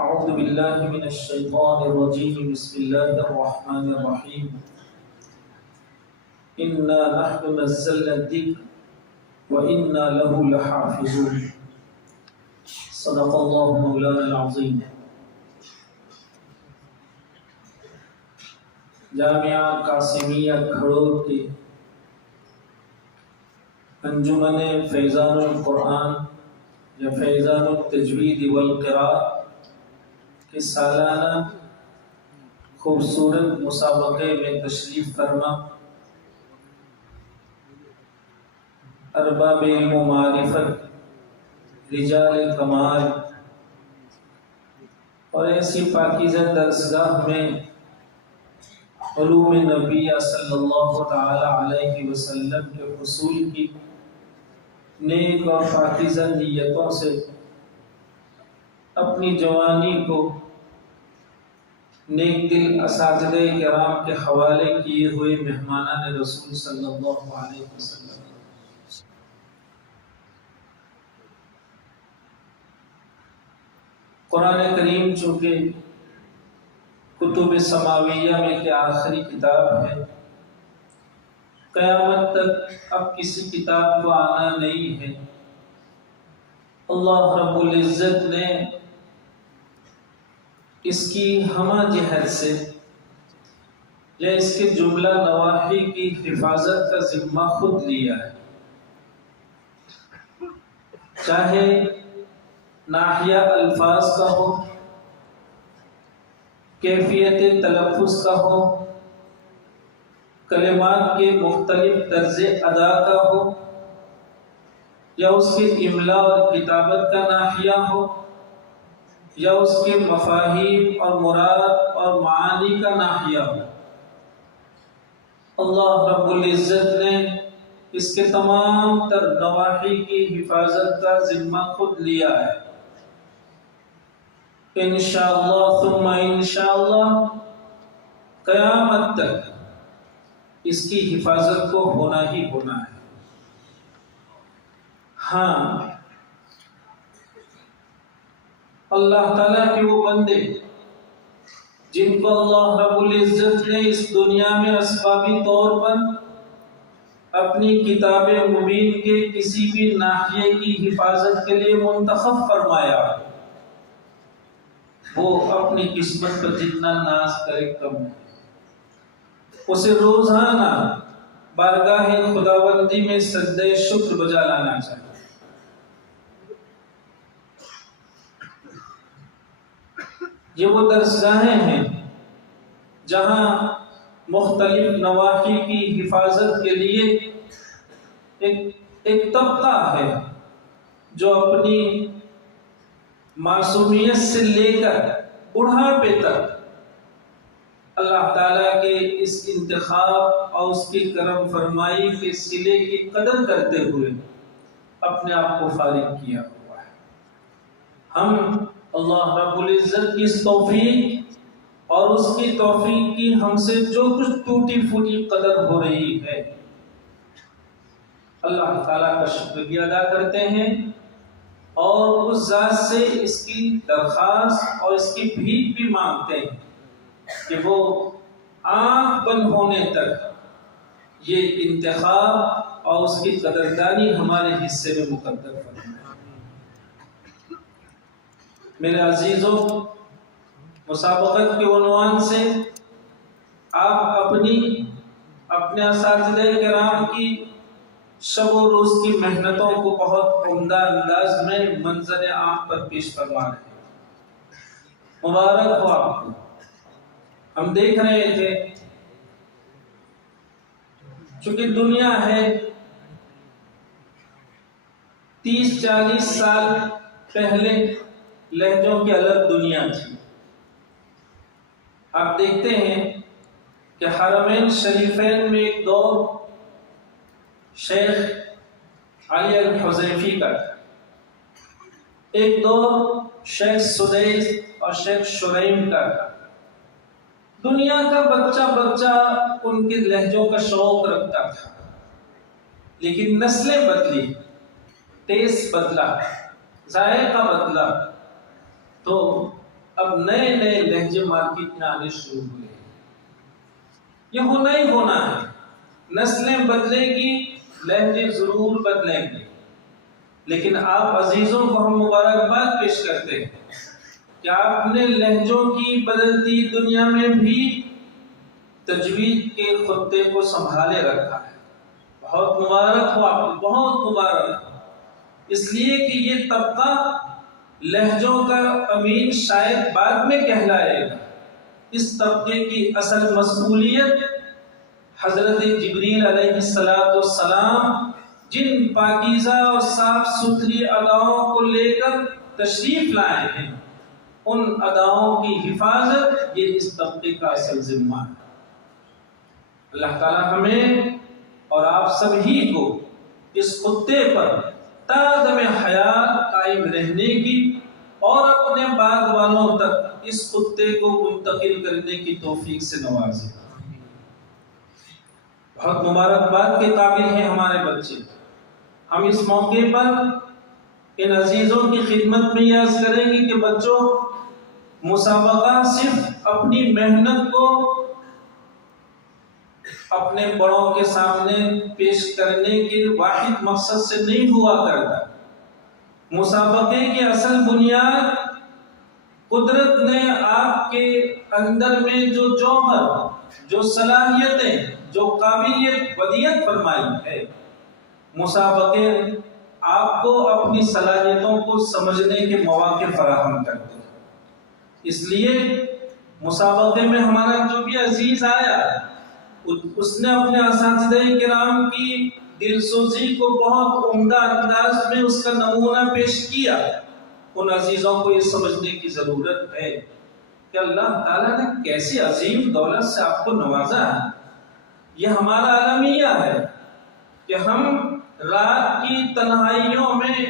أعوذ بالله من الشيطان الرجيم بسم الله الرحمن الرحيم إنا نحن نزلنا الذكر وإنا له لحافظون صدق الله مولانا العظيم۔ جامعہ قاسمیہ کھڑور کے انجمن فیضان القرآن یا فیضان التجوید والقراء کے سالانہ خوبصورت مسابقے میں تشریف فرما ارباب علم و معرفت، رجال کمال اور ایسی پاکیزہ درسگاہ میں علوم نبیہ صلی اللہ تعالی علیہ وسلم کے حصول کی نیک اور پاکیزہ نیتوں سے اپنی جوانی کو نیک دل اساتذہ کرام کے حوالے کیے ہوئے مہمانان رسول صلی اللہ علیہ وسلم، قرآن کریم چونکہ کتب سماویہ میں کہ آخری کتاب ہے، قیامت تک اب کسی کتاب کو آنا نہیں ہے۔ اللہ رب العزت نے اس کی ہمہ جہت سے یا اس کے جملہ نواحی کی حفاظت کا ذمہ خود لیا ہے، چاہے ناحیہ الفاظ کا ہو، کیفیت تلفظ کا ہو، کلمات کے مختلف طرز ادا کا ہو، یا اس کے املاء اور کتابت کا ناحیہ ہو، یا اس کے مفاہیم اور مراد اور معانی کا ناحیہ ہو۔ اللہ رب العزت نے اس کے تمام تر نواحی کی حفاظت کا ذمہ خود لیا ہے۔ انشاءاللہ ثم انشاءاللہ قیامت تک اس کی حفاظت کو ہونا ہی ہونا ہے۔ ہاں، اللہ تعالیٰ کے وہ بندے جن کو اللہ رب العزت نے اس دنیا میں اسبابی طور پر اپنی کتاب مبین کے کسی بھی ناحیے کی حفاظت کے لیے منتخب فرمایا، وہ اپنی قسمت پر جتنا ناز کرے کم ہے۔ اسے روزانہ بارگاہ خداوندی میں سجدہ شکر بجا لانا چاہیے۔ یہ وہ درسگاہیں ہیں جہاں مختلف نواحی کی حفاظت کے لیے ایک طبقہ ہے جو اپنی معصومیت سے لے کر بڑھاپے تک اللہ تعالیٰ کے اس انتخاب اور اس کی کرم فرمائی کے صلے کی قدر کرتے ہوئے اپنے آپ کو فارغ کیا ہوا ہے۔ ہم اللہ رب العزت کی اس توفیق اور اس کی توفیق کی ہم سے جو کچھ ٹوٹی پھوٹی قدر ہو رہی ہے، اللہ تعالیٰ کا شکریہ ادا کرتے ہیں اور اس ذات سے اس کی درخواست اور اس کی بھیک بھی مانگتے ہیں کہ وہ آنکھ بند ہونے تک یہ انتخاب اور اس کی قدردانی ہمارے حصے میں مقدر فرمائے۔ میرے عزیزوں، مسابقت کے عنوان سے آپ اپنے اساتذہ کرام کی شب و روز کی محنتوں کو بہت عمدہ انداز میں منظر عام پر پیش فرما رہے ہیں۔ مبارک ہو آپ کو۔ ہم دیکھ رہے تھے چونکہ دنیا ہے 30-40 سال پہلے لہجوں کی الگ دنیا تھی۔ آپ دیکھتے ہیں کہ حرمین شریفین میں ایک دور شیخ علی الحذیفی کا تھا، ایک دور شیخ سدیس اور شیخ شریم کا تھا۔ دنیا کا بچہ ان کے لہجوں کا شوق رکھتا تھا، لیکن نسلیں بدلی، ٹیسٹ بدلا، ذائقہ بدلا، تو اب نئے نئے لہجے مارکیٹ میں آنے شروع ہوئے. یہ ہونا ہی ہونا ہے. نسلیں بدلے گی، لہجے ضرور بدلیں گے. لیکن آپ عزیزوں کو ہم مبارکباد پیش کرتے ہیں کہ آپ نے لہجوں کی بدلتی دنیا میں بھی تجوید کے خطے کو سنبھالے رکھا ہے. بہت مبارک ہو آپ کو، بہت مبارک ہو. اس لیے کہ یہ طبقہ لہجوں کا امین شاید بعد میں کہلائے گا. اس طبقے کی اصل مسئولیت حضرت جبریل علیہ السلام جن پاکیزہ اور صاف ستھری اداؤں کو لے کر تشریف لائے ہیں، ان اداؤں کی حفاظت یہ اس طبقے کا اصل ذمہ ہے. اللہ تعالی ہمیں اور آپ سبھی کو اس خطے پر تا دم حیات قائم رہنے کی اور اپنے بعد والوں تک اس خطے کو منتقل کرنے کی توفیق سے نوازے. بہت مبارکباد کے قابل ہیں ہمارے بچے. ہم اس موقع پر ان عزیزوں کی خدمت میں یہ عرض کریں گے کہ بچوں، مسابقہ صرف اپنی محنت کو اپنے بڑوں کے سامنے پیش کرنے کے واحد مقصد سے نہیں ہوا کرتا. مسابقے کی اصل بنیاد قدرت نے آپ کے اندر میں جو جوہر، جو صلاحیتیں، جو قابلیت ودیت فرمائی ہے، مسابقے آپ کو اپنی صلاحیتوں کو سمجھنے کے مواقع فراہم کرتے ہیں. اس لیے مسابقے میں ہمارا جو بھی عزیز آیا، اس نے اپنے اساتذہ کرام کی دلسوزی کو بہت عمدہ انداز میں اس کا نمونہ پیش کیا. ان عزیزوں کو یہ سمجھنے کی ضرورت ہے کہ اللہ تعالیٰ نے کیسی عظیم دولت سے آپ کو نوازا ہے. یہ ہمارا المیہ ہے کہ ہم رات کی تنہائیوں میں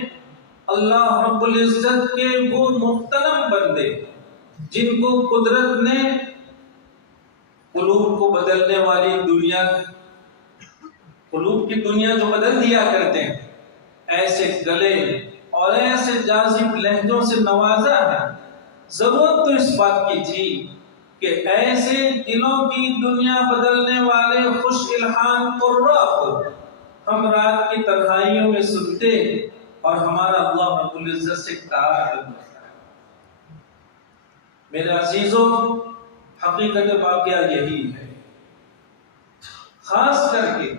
اللہ رب العزت کے وہ محترم بندے جن کو قدرت نے قلوب کو بدلنے والی دنیا، قلوب کی دنیا جو بدل دیا کرتے ہیں، ایسے گلے اور ایسے جاذب لہجوں سے نوازا ہے. ضرورت تو اس بات کی تھی کہ ایسے دلوں کی دنیا بدلنے والے خوش الحان قرہ کو ہم رات کی تنہائیوں میں سنتے اور ہمارا اللہ رب العزت سے کار بنتا ہے. میرے عزیزوں، حقیقت واقعہ یہی ہے. خاص کر کے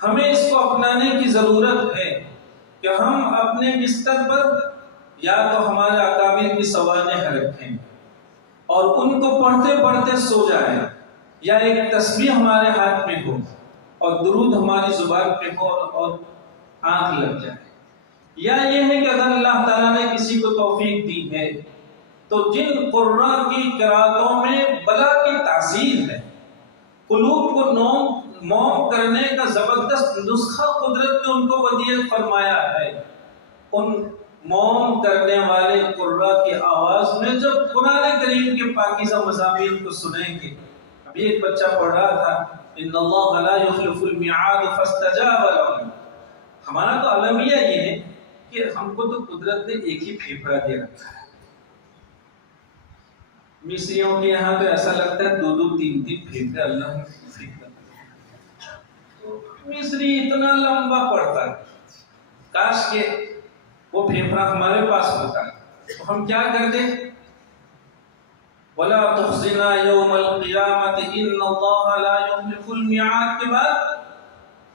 ہمیں اس کو اپنانے کی ضرورت ہے کہ ہم اپنے بستر پر یا تو ہمارے اکابر کی سوانح رکھیں اور ان کو پڑھتے پڑھتے سو جائیں، یا ایک تسبیح ہمارے ہاتھ میں ہو اور درود ہماری زبان پہ ہو اور آنکھ لگ جائے. یا یہ ہے کہ اگر اللہ تعالیٰ نے کسی کو توفیق دی ہے تو جن قرآ کی قراتوں میں بلا کی تاثیر ہے، قلوب کو موم کرنے کا زبردست نسخہ قدرت نے ان کو ودیت فرمایا ہے، ان موم کرنے والے قرآ کی آواز میں جب قرآن کریم کے پاکیزہ مضامین کو سنیں گے. ابھی ایک بچہ پڑھ رہا تھا ان اللہ لا یخلف الميعاد فاستجاب لهم. ہمارا تو المیہ یہ ہے کہ ہم کو تو قدرت نے ایک ہی پھیپھڑا دے رکھا ہے. مصریوں کے یہاں تو ایسا لگتا ہے 2-3 پھیپھڑے اللہ نے مصری اتنا لمبا پڑتا ہے. کاش کہ وہ پھیپھڑا ہمارے پاس ہوتا ہے تو ہم کیا کرتے؟ وَلَا تُخْزِنَا يَوْمَ الْقِيَامَةِ إِنَّ اللَّهَ لَا يُخْلِفُ الْمِيعَادَ کے بعد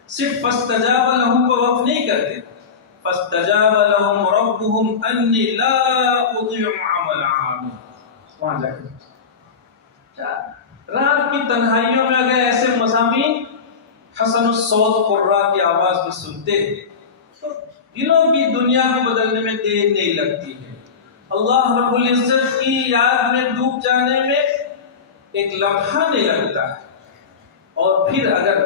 صرف فَاسْتَجَابَ لَهُمْ کو وقف نہیں کرتے. فَاسْتَجَابَ لَهُمْ رَبُّهُمْ أَنِّي لَا أُضِيعُ عَمَلَ عَامِلٍ. وہاں جا کر رات کی تنہائیوں میں اگر ایسے مضامین حسن الصوت قرآ کی آواز میں سنتے تو دلوں کی دنیا کو بدلنے میں دیر نہیں لگتی ہے. اللہ رب العزت کی یاد میں ڈوب جانے میں ایک لمحہ نہیں لگتا ہے. اور پھر اگر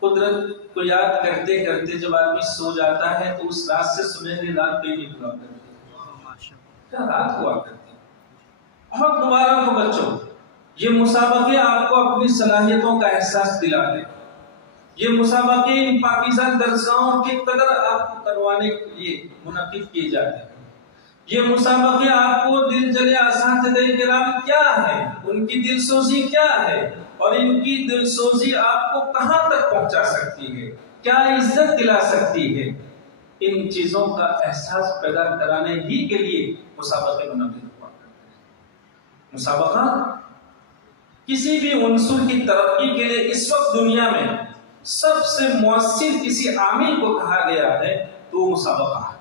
قدرت کو یاد کرتے کرتے جب آدمی سو جاتا ہے تو اس رات سے سنہری رات پہ نہیں ہوا کرتی، کیا رات ہوا کرتی. بہت مبارک ہو بچوں، یہ مسابقے آپ کو اپنی صلاحیتوں کا احساس دلا دیں. یہ مسابقے ان پاکیزہ درسگاہوں کی قدر آپ کو کروانے کے لیے منعقد کیے جاتے ہیں. یہ مسابقے آپ کو دل جلے اساتذہ کرام کیا ہے، ان کی دل سوزی کیا ہے، اور ان کی دل سوزی آپ کو کہاں تک پہنچا سکتی ہے، کیا عزت دلا سکتی ہے، ان چیزوں کا احساس پیدا کرانے ہی کے لیے مسابقے منعقد ہوا کرتے ہیں۔ مسابقہ کسی بھی عنصر کی ترقی کے لیے اس وقت دنیا میں سب سے مؤثر کسی عامل کو کہا گیا ہے تو وہ مسابقہ ہے۔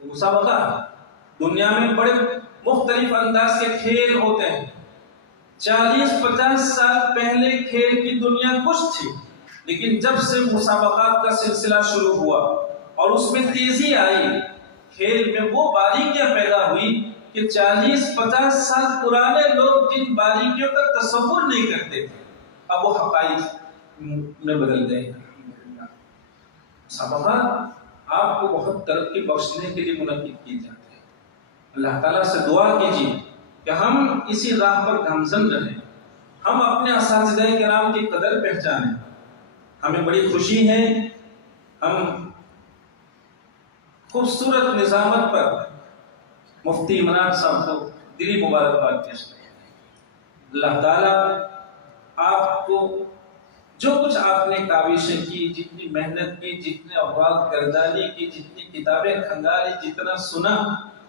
مسابقہ دنیا میں بڑے مختلف انداز کے کھیل ہوتے ہیں۔ 40-50 سال پہلے کھیل کی دنیا کچھ تھی، لیکن جب سے مسابقات کا سلسلہ شروع ہوا اور اس میں تیزی آئی، کھیل میں وہ باریکیاں پیدا ہوئی کہ 40-50 سال پرانے لوگ جن باریکیوں کا تصور نہیں کرتے تھے اب وہ حقائق میں بدل گئے۔ مسابقات آپ کو بہت ترقی بخشنے کے لیے منعقد کی جاتے ہیں۔ اللہ تعالیٰ سے دعا کیجیے کہ ہم اسی راہ پر گامزن رہیں، ہم اپنے اساتذہ کرام کی قدر پہچانیں۔ ہمیں بڑی خوشی ہے، ہم خوبصورت نظامت پر مفتی عمران صاحب کو دلی مبارکباد پیش کریں۔ اللہ تعالیٰ آپ کو جو کچھ آپ نے کاوشیں کی، جتنی محنت کی، جتنے اوقات گردانی کی، جتنی کتابیں کھنگالی، جتنا سنا،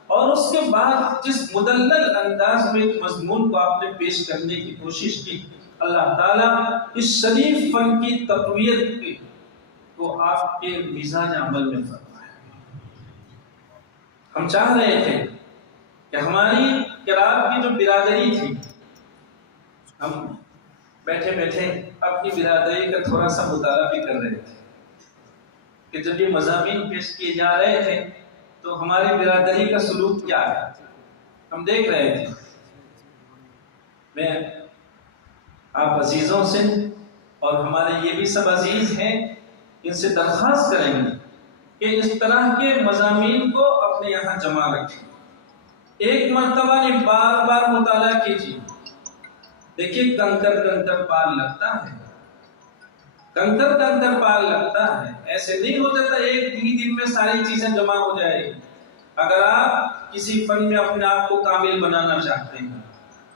اور اس کے بعد جس مدلل انداز میں مضمون کو آپ نے پیش کرنے کی کوشش کی، اللہ تعالیٰ اس شریف فن کی تقویت کو آپ کے میزان عمل میں فرمائے۔ ہم چاہ رہے تھے کہ ہماری قرات کی جو برادری تھی، ہم بیٹھے بیٹھے اپنی برادری کا تھوڑا سا مطالعہ بھی کر رہے تھے کہ جب یہ مضامین پیش کیے جا رہے تھے تو ہماری برادری کا سلوک کیا ہے، ہم دیکھ رہے تھے۔ میں آپ عزیزوں سے اور ہمارے یہ بھی سب عزیز ہیں، ان سے درخواست کریں گے کہ اس طرح کے مضامین کو اپنے یہاں جمع رکھیں، ایک مرتبہ نہیں بار بار مطالعہ کیجیے۔ دیکھیے کنکر پار لگتا ہے، کنکر پار لگتا ہے، ایسے نہیں ہو جاتا ایک ہی دن میں ساری چیزیں جمع ہو جائے گی۔ اگر آپ کسی فن میں اپنے آپ کو کامل بنانا چاہتے ہیں،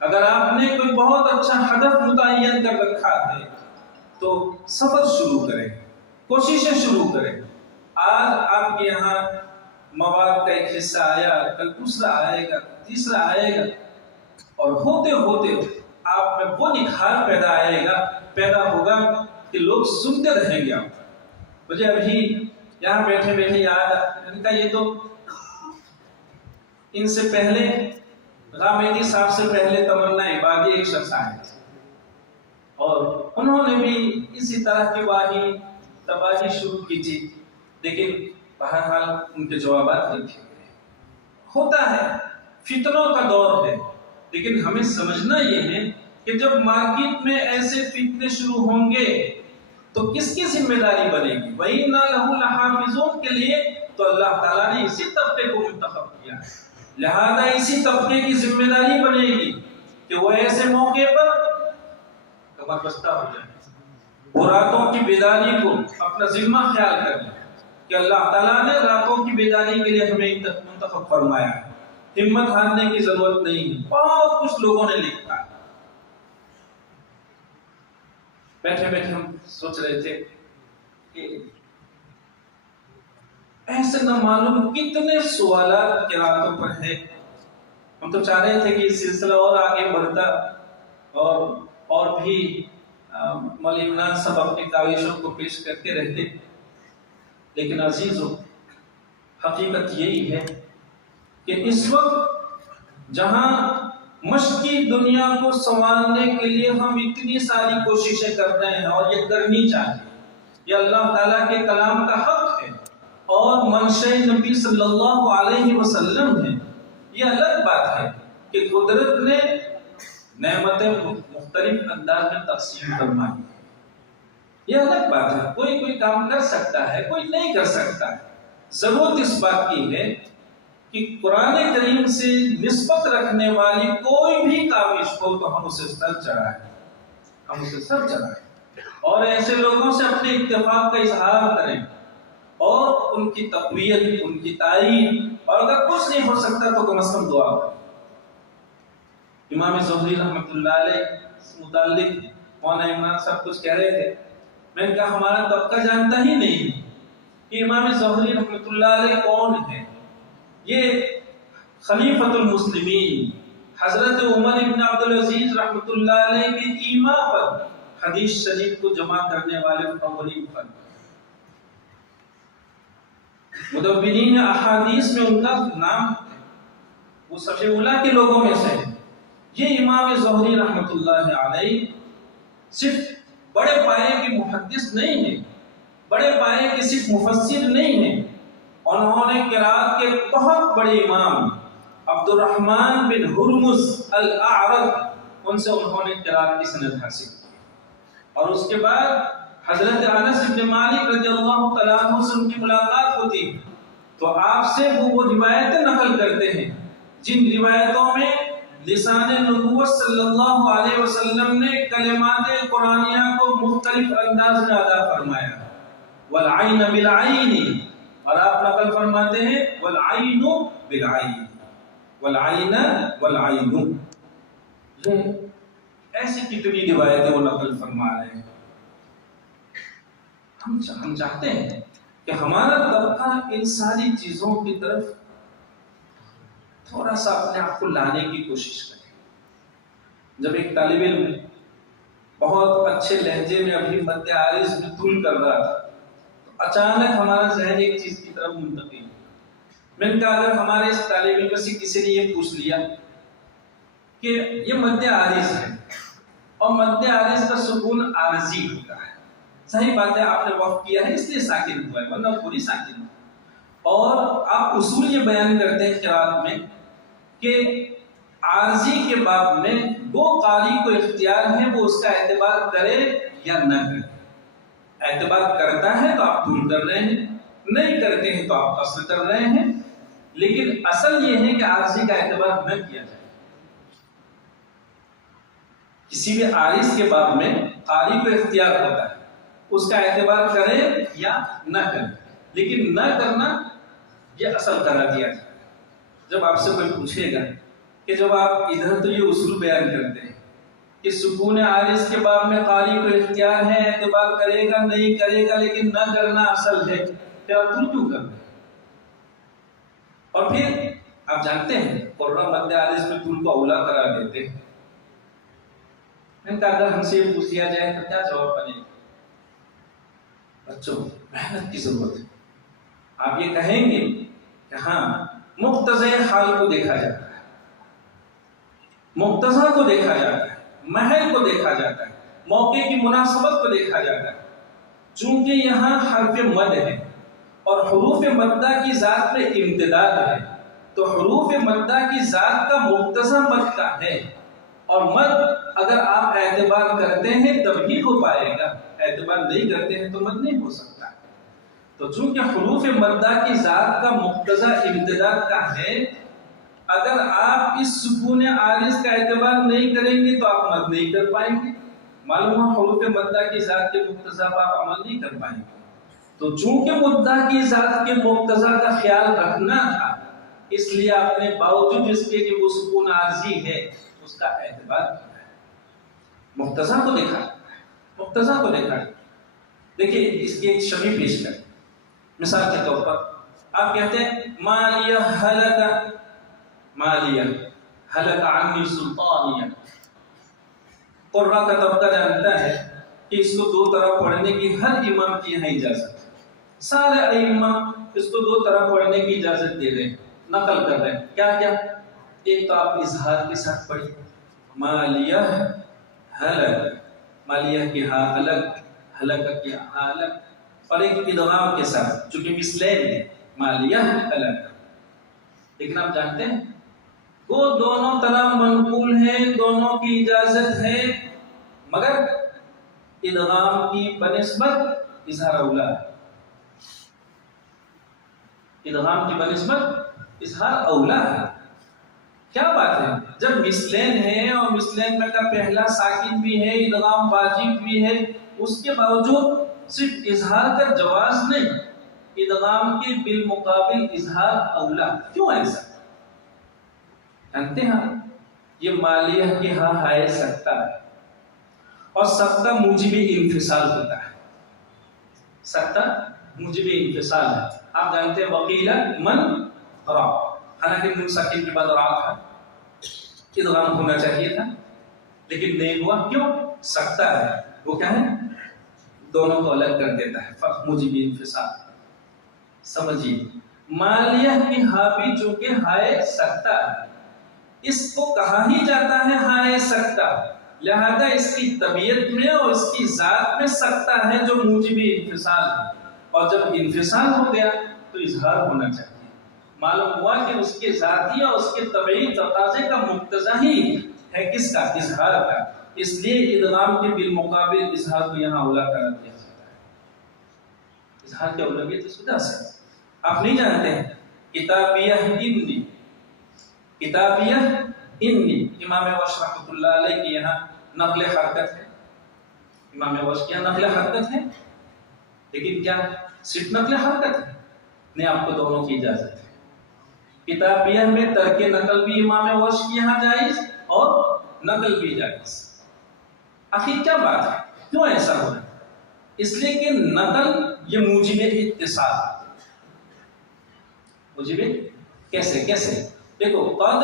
اگر آپ نے کوئی بہت اچھا ہدف متعین کر رکھا ہے تو سفر شروع کریں، کوششیں شروع کریں۔ آج آپ کے یہاں مواد کا ایک حصہ آیا، کل دوسرا آئے گا، تیسرا آئے گا، اور ہوتے ہوتے آپ میں وہ نکھار پیدا ہوگا کہ لوگ سنتے رہیں گے۔ مجھے ابھی یہاں بیٹھے بیٹھے یاد ان کا یہ تو ان سے پہلے غامدی صاحب سے پہلے تمنا عبادی ایک شخص آئے تھے، اور انہوں نے بھی اسی طرح کی واہی تباہی شروع کی تھی، لیکن بہرحال ان کے جوابات لکھے گئے۔ ہوتا ہے، فتنوں کا دور ہے، لیکن ہمیں سمجھنا یہ ہے کہ جب مارکیٹ میں ایسے فتنے شروع ہوں گے تو کس کی ذمہ داری بنے گی؟ وَإِنَّا لَهُ لَحَافِظُونَ کے لیے تو اللہ تعالیٰ نے اسی طبقے کو منتخب کیا ہے، لہذا اسی طبقے کی ذمہ داری بنے گی کہ وہ ایسے موقع پر کمر بستہ ہو جائے، وہ راتوں کی بیداری کو اپنا ذمہ خیال کر لیں کہ اللہ تعالیٰ نے راتوں کی بیداری کے لیے ہمیں منتخب فرمایا ہے، ہمت ہارنے کی ضرورت نہیں ہے۔ بہت کچھ لوگوں نے لکھا ہے۔ بیٹھے بیٹھے ہم سوچ رہے تھے کہ ایسے نہ معلوم کتنے سوالات قراتوں پر ہیں۔ ہم تو چاہ رہے تھے کہ یہ سلسلہ اور آگے بڑھتا اور بھی مولانا عمران صاحب اپنی کاوشوں کو پیش کرتے رہتے، لیکن عزیزو حقیقت یہی ہے کہ اس وقت جہاں مشقی دنیا کو سنوارنے کے لیے ہم اتنی ساری کوششیں کرتے ہیں، اور یہ کرنی چاہیے، یہ اللہ تعالیٰ کے کلام کا حق ہے اور منشأ نبی صلی اللہ علیہ وسلم ہے۔ یہ الگ بات ہے کہ قدرت نے نعمتیں مختلف انداز میں تقسیم فرمائی، یہ الگ بات ہے، کوئی کام کر سکتا ہے، کوئی نہیں کر سکتا ہے۔ ضرورت اس بات کی ہے کہ قرآن کریم سے نسبت رکھنے والی کوئی بھی کاوش ہو تو ہم اسے سر چڑھائیں، اور ایسے لوگوں سے اپنے اتفاق کا اظہار کریں اور ان کی تقویت، ان کی تعریف اور اگر کچھ نہیں ہو سکتا تو کم از کم دعا کریں۔ امام زہری رحمۃ اللہ علیہ سے متعلق مولانا عمران صاحب کچھ کہہ رہے تھے، میں نے کہا ہمارا طبقہ جانتا ہی نہیں کہ امام زہری رحمۃ اللہ علیہ کون ہے۔ یہ خلیفۃ المسلمین حضرت عمر ابن عبدالعزیز رحمۃ اللہ علیہ کے ایما پر حدیث شریف کو جمع کرنے والے اولین فرد، مدونین احادیث میں ان کا نام ہے، وہ صف اولا کے لوگوں میں سے ہے۔ یہ امام زہری رحمۃ اللہ علیہ صرف بڑے پائے کے محدث نہیں ہیں، بڑے پائے کے صرف مفسر نہیں ہیں، انہوں نے قرات کے بہت بڑے امام عبد الرحمن بن ہرمز الاعرج، ان سے انہوں نے قرات کی سند حاصل کی، اور اس کے بعد حضرت انس بن مالک رضی اللہ تعالیٰ عنہ سے ان کی ملاقات ہوتی تو آپ سے وہ روایتیں نقل کرتے ہیں جن روایتوں میں لسان نبوت صلی اللہ علیہ وسلم نے کلمات قرآنیہ کو مختلف انداز میں ادا فرمایا، والعین بالعین، اور آپ نقل فرماتے ہیں والعین بالعین، والعین والعین۔ ایسی کتنی روایتیں وہ نقل فرما رہے ہیں۔ ہم چاہتے ہیں کہ ہمارا طبقہ ان ساری چیزوں کی طرف تھوڑا سا اپنے آپ کو لانے کی کوشش کرے۔ جب ایک طالب علم بہت اچھے لہجے میں ابھی مد عارض میں طول کر رہا تھا تو اچانک ہمارا ذہن ایک چیز کی طرف منتقل، میں نے کہا اگر ہمارے اس طالب علم سے کسی نے یہ پوچھ لیا کہ یہ مد عارض ہے اور مد عارض کا سکون عارضی ہوتا ہے، صحیح بات ہے آپ نے وقف کیا ہے اس لیے ساکن ہوا ہے ورنہ پوری ساکن ہوا، اور آپ اصول یہ بیان کرتے ہیں قرات میں کہ عارضی کے باب میں وہ قاری کو اختیار ہے وہ اس کا اعتبار کرے یا نہ کرے۔ اعتبار کرتا ہے تو آپ طول کر رہے ہیں، نہیں کرتے ہیں تو آپ قصر کر رہے ہیں، لیکن اصل یہ ہے کہ عارضی کا اعتبار نہ کیا جائے۔ کسی بھی عارض کے باب میں قاری کو اختیار ہوتا ہے اس کا اعتبار کرے یا نہ کرے، لیکن نہ کرنا یہ اصل قرار دیا جائے۔ جب آپ سے کوئی پوچھے گا کہ جب آپ ادھر تو یہ اصول بیان کرتے ہیں کہ سکون عارض کے باب میں قاری کو اختیار ہے، اعتبار کرے گا نہیں کرے گا، لیکن نہ کرنا اصل ہے، پھر آپ کیوں کر رہے ہیں؟ اور پھر آپ جانتے ہیں قرہ مد عارض میں طول کو اولا قرار دیتے ہیں۔ میں نے کہا اگر ہم سے یہ پوچھ لیا جائے تو کیا جواب بنے گا؟ بچوں محنت کی ضرورت ہے۔ آپ یہ کہیں گے کہ ہاں مقتضی حال کو دیکھا جاتا ہے، مقتضا کو دیکھا جاتا ہے، محل کو دیکھا جاتا ہے، موقع کی مناسبت کو دیکھا جاتا ہے۔ چونکہ یہاں حرف مد ہے اور حروف مدہ کی ذات میں امتداد ہے تو حروف مدہ کی ذات کا مقتضا مد کا ہے، اور مد اگر آپ اعتبار کرتے ہیں تب ہی ہو پائے گا، اعتبار نہیں کرتے ہیں تو مد نہیں ہو سکتا۔ تو چونکہ حروف مدہ کی ذات کا مقتضا امتداد کا ہے، اگر آپ اس سکون عارض کا اعتبار نہیں کریں گے تو آپ مد نہیں کر پائیں گے، معلوم ہے حروف مدہ کی ذات کے مقتضا پر آپ عمل نہیں کر پائیں گے۔ تو چونکہ مدہ کی ذات کے مقتضا کا خیال رکھنا تھا، اس لیے آپ نے باوجود اس کے کہ وہ سکون عارضی ہے اس کا اعتبار کیا ہے، مقتضا کو دیکھا، مقتضا کو دیکھا۔ دیکھیے اس کی ایک شبیہ پیش کریں۔ مثال کے طور پر آپ کہتے ہیں مالیہ ہلک عنی سلطانیہ۔ قرہ کا طبقہ جانتا ہے کہ اس کو دو طرح پڑھنے کی ہر امام کی یہاں اجازت ہے، سارے ائمہ اس کو دو طرح پڑھنے کی اجازت دے رہے ہیں، نقل کر رہے ہیں۔ کیا کیا؟ ایک تو آپ اظہار کے ساتھ پڑھیے مالیہ ہلک، مالیہ کی ہاں الگ، ہلک کی ہاں الگ، اور ایک ادغام کے ساتھ چونکہ مثلین ہے مالیہ الگ۔ لیکن آپ جانتے ہیں وہ دونوں طرح منقول ہیں، دونوں کی اجازت ہے، مگر ادغام کی بنسبت اظہار اولا ہے، ادغام کی بنسبت اظہار اولا ہے۔ کیا بات ہے؟ جب مثلین ہے اور مثلین میں کا پہلا ساکن بھی ہے، ادغام واجب بھی ہے، اس کے باوجود صرف اظہار کا جواز نہیں ادغام کے بالمقابل اظہار اولا. کیوں ایسا؟ جانتے ہیں یہ مالیہ کے ہاں ہائے سکتا ہے، اور سکتا موجب انفصال ہوتا ہے. سکتا موجب انفصال ہے. آپ جانتے ہیں وقیل من را، حالانکہ نون ساکن کے بعد را تھا، ادغام ہونا چاہیے تھا لیکن نہیں ہوا. کیوں؟ سکتا ہے وہ کیا ہے، دونوں کو الگ کر دیتا ہے، فرق موجب انفصال. سمجھیے مالیہ کی ہاں بھی چونکہ ہائے سکتا ہے، اس کو کہا ہی جاتا ہے ہائے سکتا، لہذا اس کی طبیعت میں اور اس کی ذات میں سکتا ہے جو موجب انفصال ہے. اور جب انفصال ہو گیا تو اظہار ہونا چاہیے. معلوم ہوا کہ اس کے ذاتی اور اس کے طبعی تقاضے کا مقتضا ہی ہے کس کا، اظہار کا. اس لیے ادغام کے بالمقابل اظہار کو یہاں اولا قرار دیا جاتا ہے. اظہار کی اولویت اس وجہ سے آپ نہیں جانتے ہیں. کتابیہ انی، کتابیہ انی، امام ورش رحمۃ اللہ علیہ کی یہاں نقل حرکت ہے. امام ورش کی یہاں نقل حرکت ہے، لیکن کیا صرف نقل حرکت ہے؟ نہیں، آپ کو دونوں کی اجازت ہے. کتابیہ میں ترک نقل بھی امام ورش کی یہاں جائز اور نقل بھی جائز. آخر کیا بات ہے، کیوں ایسا ہو رہا ہے؟ اس لیے کہ نقل یہ موجب اتصال. موجب کیسے دیکھو، قد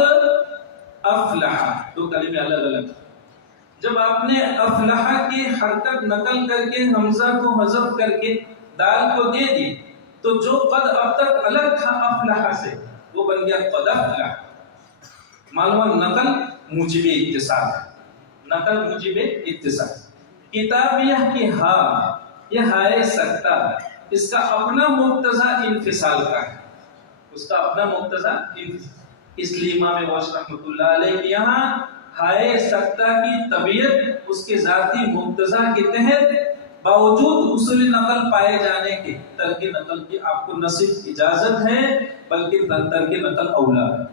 افلح، دو کلمے الگ الگ. جب آپ نے افلح کی حرکت نقل کر کے حمزہ کو حذف کر کے دال کو دے دی تو جو قد اب تک الگ تھا افلح سے وہ بن گیا قد افلح. معلوم نقل موجب اتصال ہے، نقل موجب اتصال. کتابیہ کی ہاں، یہ ہائے سکتا، اس کا اپنا مقتضا انفصال کا ہے، اس کا اپنا مقتضا انفصال. اس لیے امام ورش رحمۃ اللہ علیہ کے یہاں ہائے سکتا کی طبیعت اس کے ذاتی مقتضا کے تحت باوجود اصول نقل پائے جانے کے ترک نقل کی آپ کو نہ صرف اجازت ہے بلکہ ترک نقل اولا ہے.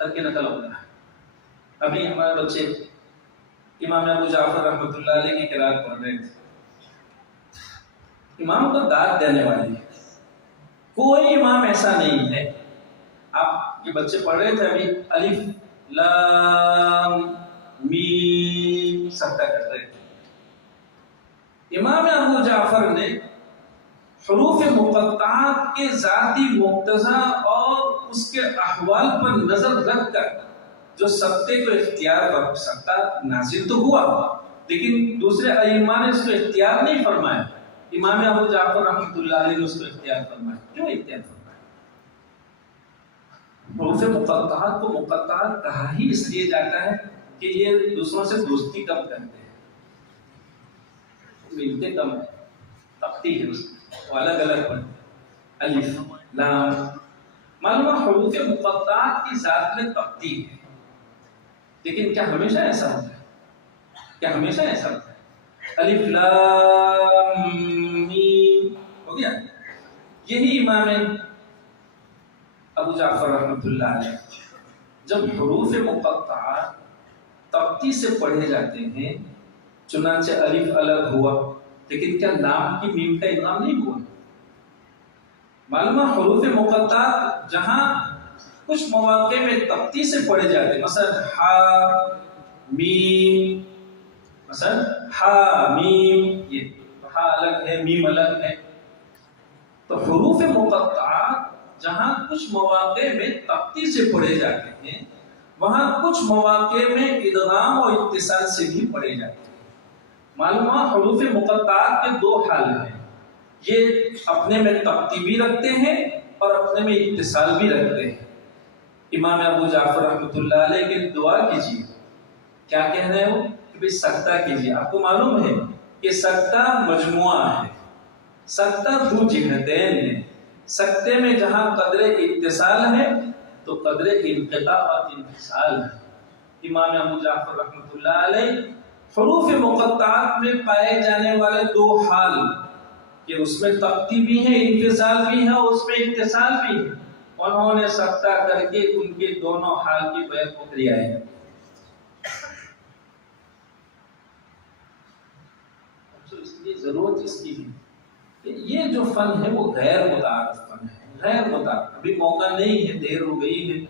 ترک نقل اولا ہے. ابھی ہمارے بچے امام ابو جعفر رحمۃ اللہ علیہ کی قرات پڑھ رہے تھے. امام کو داد دینے والی ہے، کوئی امام ایسا نہیں ہے. آپ کے بچے پڑھ رہے تھے ابھی الف لام میم سکتا کر رہے تھے. امام ابو جعفر نے حروف مقطعات کے ذاتی مقتضا اور اس کے احوال پر نظر رکھ کر جو سکتے کو اختیار کر سکتا نازل تو ہوا، لیکن دوسرے ائمہ نے اس کو اختیار نہیں فرمایا. امام ابو جعفر رحمۃ اللہ علیہ نے اس کو اختیار فرمایا. کیوں اختیار فرمایا؟ حروف مقطعات کو مقطعات کہا ہی اس لیے جاتا ہے کہ یہ دوسروں سے دوستی کم کرتے ہیں، ملتے کم ہے، تختی ہے، اس وہ الگ الگ پڑھتے ہیں. الف لام، معلوم حروف مقطعات کی ذات میں تختی ہے، لیکن کیا ہمیشہ ایسا ہوتا ہے؟ کیا ہمیشہ ایسا ہوتا ہے؟ الف لام میم ہو گیا. یہی امام ابو جعفر رحمۃ اللہ علیہ جب حروف مقطعات تختی سے پڑھے جاتے ہیں، چنانچہ الف الگ ہوا لیکن کیا لام کی میم کا ادغام نہیں ہوا؟ معلوم حروف مقطعات جہاں کچھ مواقع میں تختی سے پڑھے جاتے ہیں، مثلا ہا میم، مثلا ہا میم، یہ ہا الگ ہے میم الگ ہے. تو حروف مقطعات جہاں کچھ مواقع میں تختی سے پڑھے جاتے ہیں، وہاں کچھ مواقع میں ادغام اور اتصال سے بھی پڑھے جاتے ہیں. معلوم حروف مقطعات کے دو حال ہیں، یہ اپنے میں تختی بھی رکھتے ہیں اور اپنے میں اتصال بھی رکھتے ہیں. امام ابو جعفر رحمۃ اللہ علیہ کے دعا کیجیے، کیا کہہ رہے ہو کہ بھئی سکتہ کیجیے. آپ کو معلوم ہے کہ سکتہ مجموعہ ہے، سکتہ دو جہتین ہے. سکتے میں جہاں قدر اتصال ہے تو قدر انقطاع اور انفصال ہے. امام ابو جعفر رحمۃ اللہ علیہ حروف مقطعات میں پائے جانے والے دو حال کہ اس میں تختی بھی ہے، انفصال بھی ہے، اس میں اتصال بھی ہے، انہوں نے سکتہ کر کے ان کے دونوں حال کی بیان کو کیا ہے. اس لیے ضرورت اس کی ہے کہ یہ جو فن ہے وہ غیر متعارف فن ہے، غیر متعارف، ابھی موقع نہیں ہے، دیر ہو گئی ہے،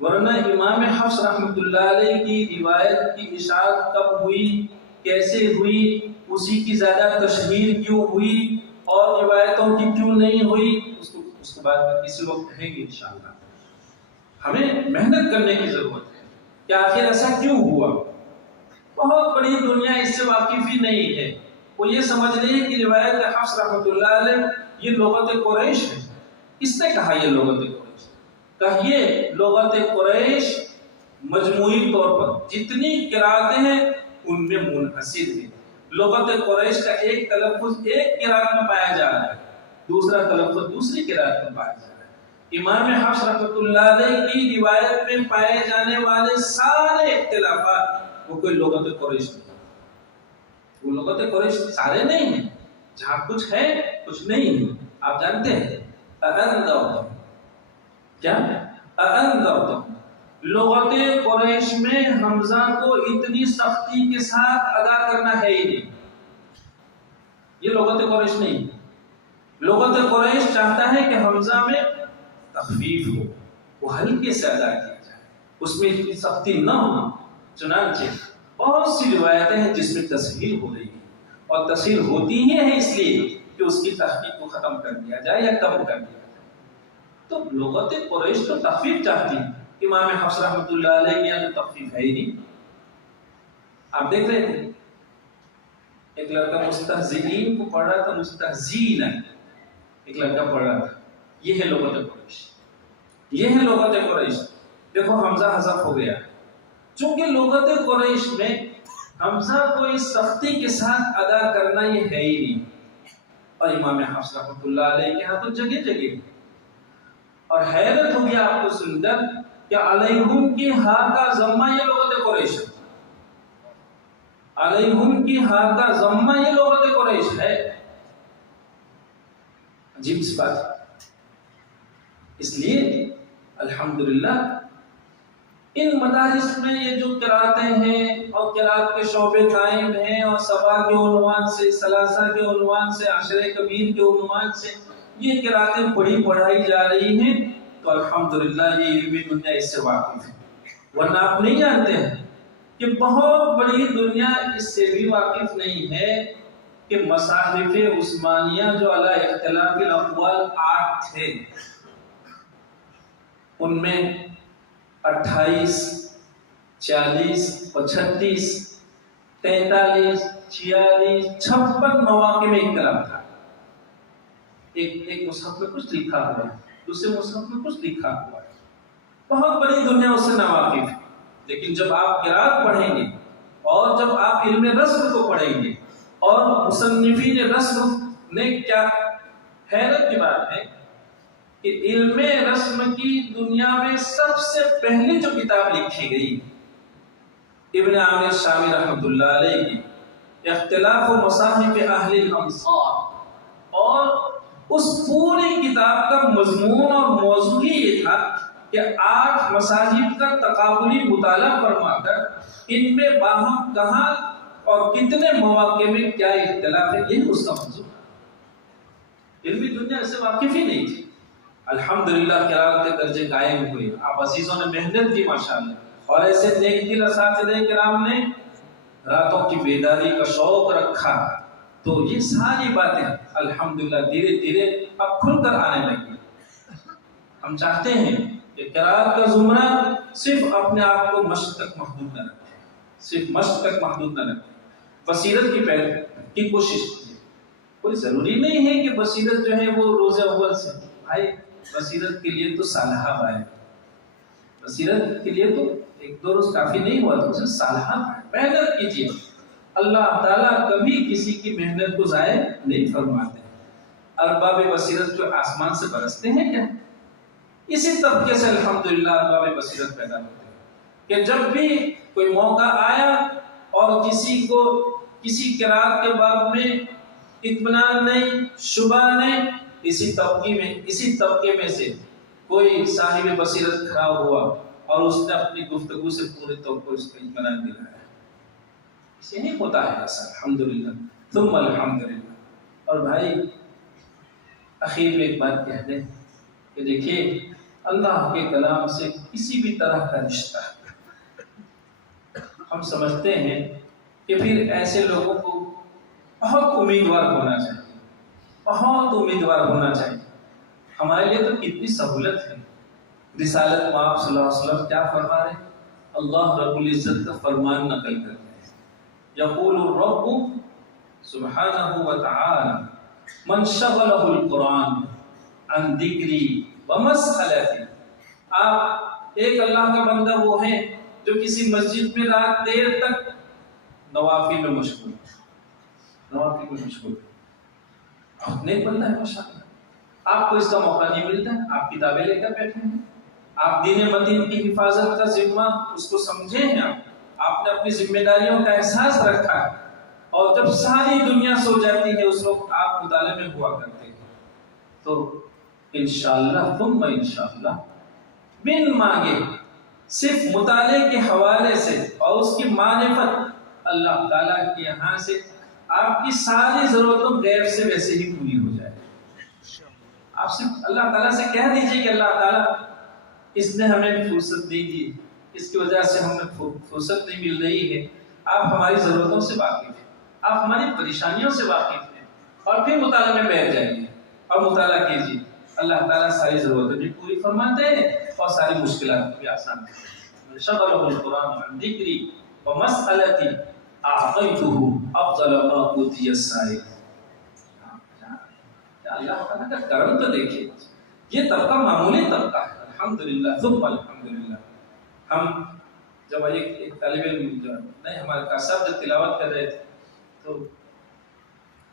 ورنہ امام حفص رحمۃ اللہ علیہ کی روایت کی اشاعت کب ہوئی، کیسے ہوئی، اسی کی زیادہ تشہیر کیوں ہوئی اور روایتوں کی کیوں نہیں ہوئی، اس کے بعد میں کسی وقت کہیں گے انشاءاللہ۔ ہمیں محنت کرنے کی ضرورت ہے کہ آخر ایسا کیوں ہوا۔ بہت بڑی دنیا اس سے واقف ہی نہیں ہے، وہ یہ سمجھ رہی ہے کہ روایت حفص رحمۃ اللہ علیہ یہ لغت قریش ہے۔ کس نے کہا یہ لغت قریش؟ کہیے لغت قریش مجموعی طور پر جتنی قراتیں ہیں ان میں منحصر ہے۔ لغت قریش کا ایک تلفظ ایک قرات میں پایا جا رہا ہے، دوسرا تلفظ دوسری قرات میں پایا جا رہا ہے۔ امام حفص رحمۃ اللہ علیہ کی روایت میں پائے جانے والے سارے اختلافات وہ کوئی لغت قریش نہیں، وہ لغت قریش سارے نہیں ہیں، جہاں کچھ ہے کچھ نہیں ہے۔ آپ جانتے ہیں کیا لغت قریش میں حمزہ کو اتنی سختی کے ساتھ ادا کرنا ہے ہی نہیں، یہ لغت قریش نہیں۔ لغت قریش چاہتا ہے کہ حمزہ میں تخفیف ہو، وہ ہلکے سے ادا کیا جائے، اس میں اتنی سختی نہ ہو۔ چنانچہ بہت سی روایتیں ہیں جس میں تسہیل ہو رہی ہے، اور تسہیل ہوتی ہی ہے اس لیے کہ اس کی تحقیق کو ختم کر دیا جائے یا کم کر دیا جائے۔ تو لغت قریش تو تخفیف چاہتی ہے، امام حفص رحمۃ اللہ علیہ کے یہاں تو تخفیف ہے ہی نہیں۔ آپ دیکھ رہے تھے ایک لڑکا مستہزئین کو پڑھ رہا تھا، مستہزین ایک لڑکا پڑھ رہا تھا، یہ ہے لغت قریش، یہ ہے لغت قریش۔ دیکھو حمزہ حذف ہو گیا، چونکہ لغت قریش میں حمزہ کو اس سختی کے ساتھ ادا کرنا یہ ہے ہی نہیں، اور امام حفص رحمۃ اللہ علیہ کے ہاں تو جگہ جگہ۔ اور حیرت ہوگی آپ کو سن کر کہ علیہم کی ہا کا ضمہ یہ لغت قریش ہے، علیہم کی ہا کا ضمہ یہ لغت قریش ہے۔ عجیب سی بات ہے۔ اس لیے الحمدللہ ان مدارس میں یہ جو قراتیں ہیں اور قرات کے شعبے قائم ہیں، اور سبا کے عنوان سے، ثلاثہ کے عنوان سے، عشر کبیر کے عنوان سے یہ قراتیں پڑھائی جا رہی ہیں، تو الحمدللہ یہ علمی دنیا اس سے واقف ہے۔ ورنہ آپ نہیں جانتے ہیں کہ بہت بڑی دنیا اس سے بھی واقف نہیں ہے کہ مصاحف عثمانیہ جو علی اختلاف الاقوال 8 تھے، ان میں 28، 40، 35، 43، 46، 56 مواقع میں اختلاف تھا۔ ایک مصحف میں کچھ لکھا ہوا ہے، دوسرے مصحف میں کچھ لکھا ہوا ہے، بہت بڑی دنیا اس سے ناواقف ہے۔ لیکن جب آپ قرات پڑھیں گے اور جب آپ علم رسم کو پڑھیں گے، اور مصنفین رسم نے کیا حیرت کی بات ہے کہ علم رسم کی دنیا میں سب سے پہلی جو کتاب لکھی گئی ابن عامر شامی رحمۃ اللہ علیہ کی اختلاف و مصاحف اہل الامصار، اور اس پوری کتاب کا مضمون اور موضوع ہی یہ تھا کہ 8 مصاحف کا تقابلی مطالعہ فرما کر ان میں باہم کہاں اور کتنے مواقع میں کیا اختلاف ہے، یہ اس کا موضوع تھا۔ علمی دنیا اس سے واقف ہی نہیں تھی۔ الحمدللہ قرات کے درجے قائم ہوئے، آپ عزیزوں نے محنت کی ماشاءاللہ، اور ایسے نیک دل اساتذہ کرام نے راتوں کی بیداری کا شوق رکھا، تو یہ ساری باتیں الحمدللہ دھیرے دھیرے اب کھل کر آنے لگی۔ ہم چاہتے ہیں کہ قرات کا زمرہ صرف اپنے آپ کو مشق تک محدود نہ رکھے، صرف مشق تک محدود نہ رکھے، بصیرت کی کوشش کیجیے۔ کوئی ضروری نہیں ہے کہ بصیرت جو ہے وہ روز اول سے، بھائی بصیرت کے لیے تو سالہ بھائی، بصیرت کے لیے تو 1-2 روز کافی نہیں ہوا، تو سالہ محنت کیجیے۔ اللہ تعالیٰ کبھی کسی کی محنت کو ضائع نہیں فرماتے۔ ارباب بصیرت جو آسمان سے برستے ہیں کیا؟ اسی طبقے سے الحمدللہ ارباب بصیرت پیدا ہوتے ہیں کہ جب بھی کوئی موقع آیا اور کسی کو کسی قرات کے باب میں اطمینان نہیں، شبہ نہیں، اسی طبقے میں سے کوئی صاحب بصیرت کھڑا ہوا اور اس نے اپنی گفتگو سے پورے طور پر اس کا اطمینان دلایا۔ اسے نہیں ہوتا ہے ایسا، الحمدللہ ثم الحمدللہ۔ اور بھائی اخیر میں ایک بات کہہ دیں کہ دیکھیے اللہ کے کلام سے کسی بھی طرح کا رشتہ ہم سمجھتے ہیں کہ پھر ایسے لوگوں کو بہت امیدوار ہونا چاہیے، بہت امیدوار ہونا چاہیے۔ ہمارے لیے تو کتنی سہولت ہے، رسالت میں آپ صلی اللہ علیہ وسلم کیا فرما رہے ہیں؟ اللہ رب العزت کا فرمان نقل کرتے ہیں، یقول الرب سبحانہ وتعالی من شغلہ القرآن عن ذکری ومسألتی۔ آپ ایک اللہ کا بندہ وہ ہے جو کسی مسجد میں رات دیر تک نوافل میں مشغول آپ نیک بندہ ہے ماشاءاللہ، آپ کو اس کا موقع نہیں ملتا، آپ کتابیں لے کر بیٹھے ہیں، آپ دین متین کی حفاظت کا ذمہ اس کو سمجھے ہیں، آپ نے اپنی ذمہ داریوں کا احساس رکھا ہے، اور جب ساری دنیا سو جاتی ہے اس وقت آپ مطالعے میں ہوا کرتے ہیں، تو انشاءاللہ ثم انشاءاللہ بن مانگے صرف مطالعے کے حوالے سے اور اس کی معرفت اللہ تعالیٰ کے یہاں سے آپ کی ساری ضرورتوں غیب سے ویسے ہی پوری ہو جائے۔ آپ صرف اللہ تعالیٰ سے کہہ دیجئے کہ اللہ تعالیٰ اس نے ہمیں فرصت نہیں دی، اس کی وجہ سے ہمیں فرصت نہیں مل رہی ہے، آپ ہماری ضرورتوں سے واقف ہیں، آپ ہماری پریشانیوں سے واقف ہیں، اور پھر مطالعے میں بیٹھ جائیے اور مطالعہ کیجیے، اللہ تعالیٰ ساری ضرورتیں بھی پوری فرماتے ہیں اور ساری مشکلات بھی آسان کرتے ہیں۔ شغلہ القرآن عن ذکری ومسألتی اعطیتہ افضل ما اوتی السائل۔ اللہ تعالیٰ کا کرم تو دیکھیے، یہ طبقہ معمولی طبقہ ہے، الحمدللہ ثم الحمدللہ۔ ہم جب ایک طالب علم جو نہیں ہمارے صاحب جب تلاوت کر رہے تھے تو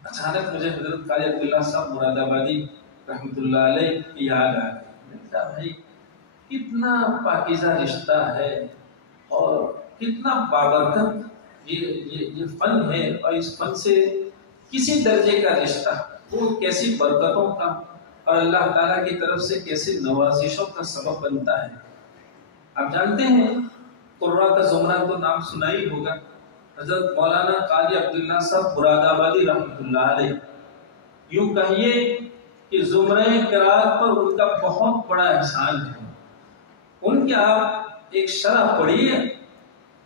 اچانک مجھے حضرت قاری عبداللہ صاحب مراد آبادی رحمۃ اللہ علیہ کی یاد آ گئی۔ میں نے کہا بھائی کتنا پاکیزہ رشتہ ہے اور کتنا بابرکت یہ فن ہے، اور اس فن سے کسی درجے کا رشتہ وہ کیسی برکتوں کا اور اللہ تعالیٰ کی طرف سے کیسی نوازشوں کا سبب بنتا ہے۔ آپ جانتے ہیں قرآن کا زمرہ تو نام سنا ہی ہوگا، حضرت مولانا قاری عبداللہ صاحب مراد آبادی رحمۃ اللہ علیہ، یوں کہیے کہ زمرہ قرات پر ان کا بہت بڑا احسان ہے۔ ان کی آپ ایک شرح پڑھیے،